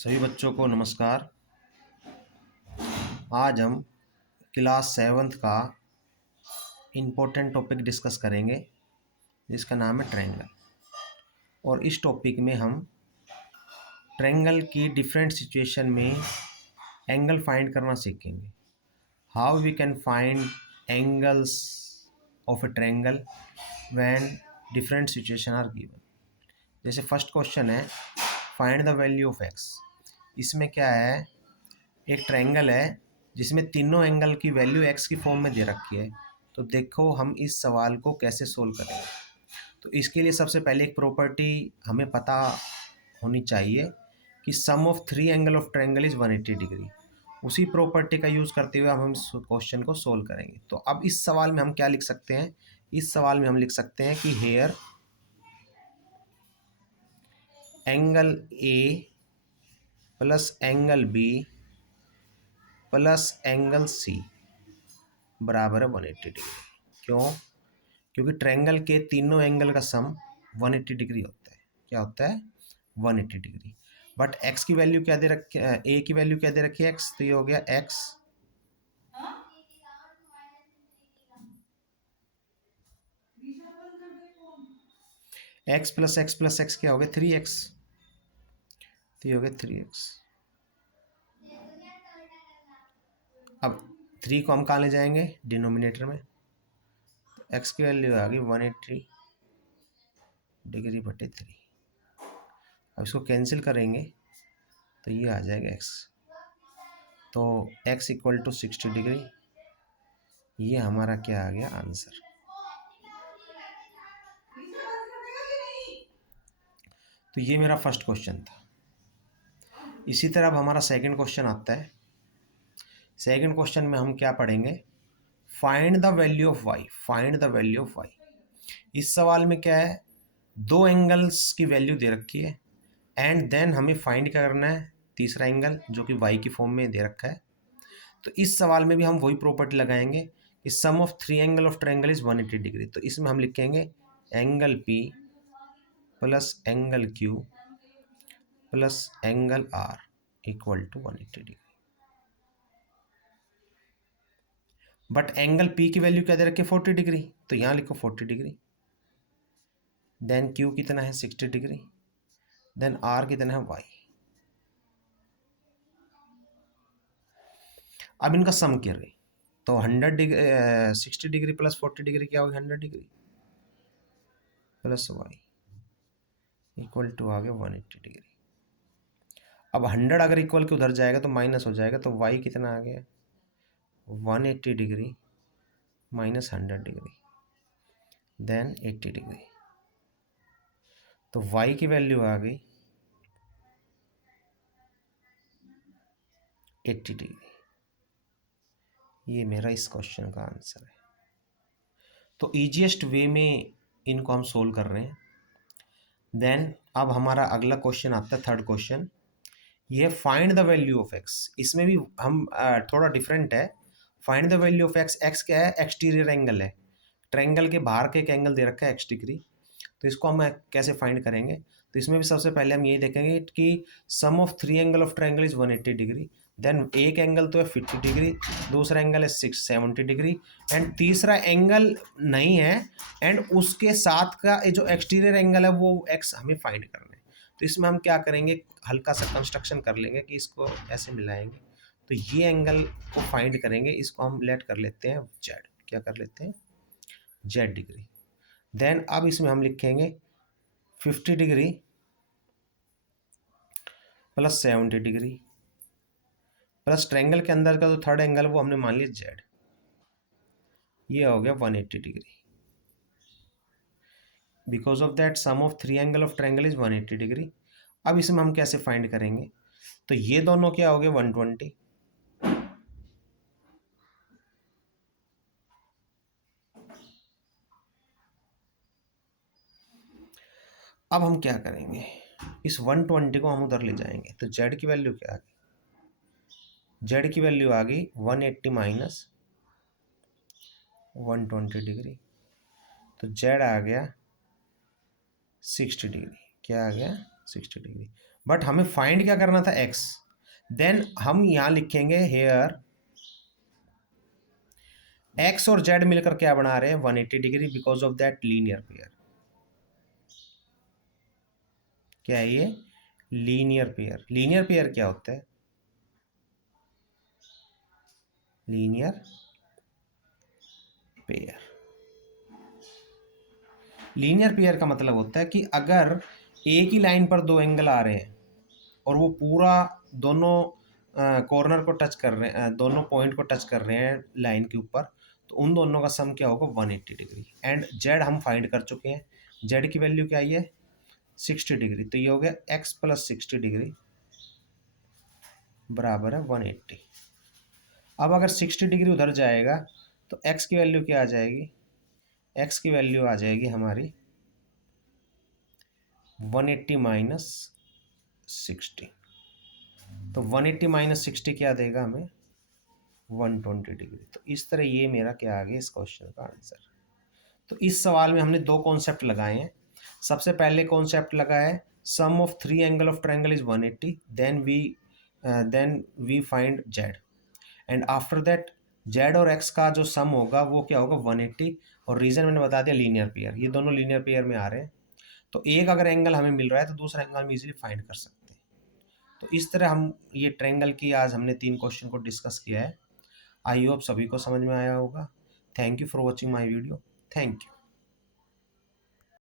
सभी बच्चों को नमस्कार। आज हम क्लास 7th का इम्पोर्टेंट टॉपिक डिस्कस करेंगे जिसका नाम है ट्रायंगल। और इस टॉपिक में हम ट्रायंगल की डिफरेंट सिचुएशन में एंगल फाइंड करना सीखेंगे। How we can find angles of a triangle when different situation are given. जैसे फर्स्ट क्वेश्चन है find the value of X. इसमें क्या है, एक ट्रायंगल है जिसमें तीनों एंगल की वैल्यू एक्स की फॉर्म में दे रखी है। तो देखो हम इस सवाल को कैसे सोल्व करेंगे। तो इसके लिए सबसे पहले एक प्रॉपर्टी हमें पता होनी चाहिए कि sum of three angle of triangle is 180 degree. उसी प्रॉपर्टी का यूज़ करते हुए अब हम इस क्वेश्चन को सोल्व करेंगे। तो अब इस सवाल में हम क्या लिख सकते हैं, इस सवाल में हम लिख सकते हैं कि here angle A plus angle B plus angle C बराबर है 180 डिग्री। क्यों? क्योंकि ट्रायंगल के तीनों एंगल का सम 180 डिग्री होता है। क्या होता है? 180 डिग्री। बट एक्स की वैल्यू क्या दे रखी है, ए की वैल्यू क्या दे रखी है, एक्स। तो ये हो गया एक्स एक्स प्लस एक्स क्या हो गया 3x। तो ये हो गया 3x। अब 3 को हम कहाँ ले जाएंगे, डिनोमिनेटर में। तो एक्स की वैल्यू आ गई 180 डिग्री बटे 3। अब इसको कैंसिल करेंगे तो ये आ जाएगा एक्स। तो x इक्वल टू 60 डिग्री। ये हमारा क्या आ गया आंसर। तो ये मेरा फर्स्ट क्वेश्चन था। इसी तरह अब हमारा सेकंड क्वेश्चन आता है। सेकंड क्वेश्चन में हम क्या पढ़ेंगे, find the value of y। Find the value of y। इस सवाल में क्या है, दो एंगल्स की वैल्यू दे रखी है एंड देन हमें फाइंड क्या करना है, तीसरा एंगल जो कि y की फॉर्म में दे रखा है। तो इस सवाल में भी हम वही प्रॉपर्टी लगाएंगे कि sum of three angle of triangle is 180 degree. तो इसमें हम लिखेंगे angle P plus angle Q plus angle R equal to 180 degree. But angle P की वैल्यू क्या दे रखी है 40 डिग्री। तो यहाँ लिखो 40 डिग्री। देन Q कितना है 60 डिग्री। देन R कितना है Y। अब इनका सम करें तो 100 डिग्री 60 डिग्री प्लस 40 डिग्री क्या होगी 100 degree plus Y equal to आ गया 180 डिग्री। अब 100 अगर इक्वल के उधर जाएगा तो माइनस हो जाएगा। तो y कितना आ गया 180 degree minus 100 degree then 80 degree. तो y की वैल्यू आ गई 80 डिग्री। ये मेरा इस क्वेश्चन का आंसर है। तो ईजीएस्ट वे में इनको हम सोल्व कर रहे हैं। देन अब हमारा अगला क्वेश्चन आता है थर्ड क्वेश्चन। ये find the value of x। इसमें भी हम थोड़ा डिफरेंट है। Find the value of x। x क्या है, एक्सटीरियर एंगल है। ट्रायंगल के बाहर के एक एंगल दे रखा है x डिग्री। तो इसको हम कैसे फाइंड करेंगे, तो इसमें भी सबसे पहले हम यही देखेंगे कि sum of three angle of triangle is 180 degree. Then एक एंगल तो है 50 डिग्री, दूसरा एंगल है 670 डिग्री एंड तीसरा एंगल नहीं है एंड उसके साथ का जो एक्सटीरियर एंगल है वो x हमें फाइंड करना है। तो इसमें हम क्या करेंगे, हल्का सा कंस्ट्रक्शन कर लेंगे कि इसको ऐसे मिलाएंगे। तो ये एंगल को फाइंड करेंगे, इसको हम लेट कर लेते हैं z। क्या कर लेते हैं z डिग्री। देन अब इसमें हम लिखेंगे 50 degree plus 70 degree plus triangle के अंदर का जो थर्ड एंगल वो हमने मान लिया z। ये हो गया 180 degree. Because of that sum of three angle of triangle is 180 degree. अब इसमें हम कैसे फाइंड करेंगे, तो ये दोनों क्या हो गए 120। अब हम क्या करेंगे, इस 120 को हम उधर ले जाएंगे। तो z की वैल्यू क्या आ गई, z की वैल्यू आ गई 180 माइनस 120 डिग्री। तो z आ गया 60 डिग्री। क्या आ गया 60 डिग्री। बट हमें फाइंड क्या करना था x। देन हम यहां लिखेंगे हेयर x और z मिलकर क्या बना रहे हैं 180 degree because of that linear pair. क्या है ये लीनियर पेयर। लीनियर पेयर क्या होता है लीनियर पेयर। लीनियर पेयर का मतलब होता है कि अगर एक ही लाइन पर दो एंगल आ रहे हैं और वो पूरा दोनों कॉर्नर को टच कर रहे हैं, दोनों पॉइंट को टच कर रहे हैं लाइन के ऊपर, तो उन दोनों का सम क्या होगा 180 डिग्री। एंड जेड हम फाइंड कर चुके हैं, जेड की वैल्यू क्या आई है 60 डिग्री। तो ये हो गया x प्लस 60 डिग्री बराबर है 180। अब अगर 60 डिग्री उधर जाएगा तो x की वैल्यू क्या आ जाएगी, x की वैल्यू आ जाएगी हमारी 180 माइनस 60। तो 180 माइनस 60 क्या देगा हमें 120 डिग्री। तो इस तरह ये मेरा क्या आ गया इस क्वेश्चन का आंसर। तो इस सवाल में हमने दो कॉन्सेप्ट लगाए हैं। सबसे पहले कॉन्सेप्ट लगा है sum of three angle of triangle is 180, then we find Z, and after that Z और एक्स का जो सम होगा वो क्या होगा 180। और रीजन मैंने बता दिया लीनियर पेयर, ये दोनों लीनियर पेयर में आ रहे हैं। तो एक अगर एंगल हमें मिल रहा है तो दूसरा एंगल हम इजीली फाइंड कर सकते हैं। तो इस तरह हम ये ट्रायंगल की आज हमने 3 क्वेश्चन को डिस्कस किया है। आई होप सभी को समझ में आया होगा। Thank you for watching my video. Thank you.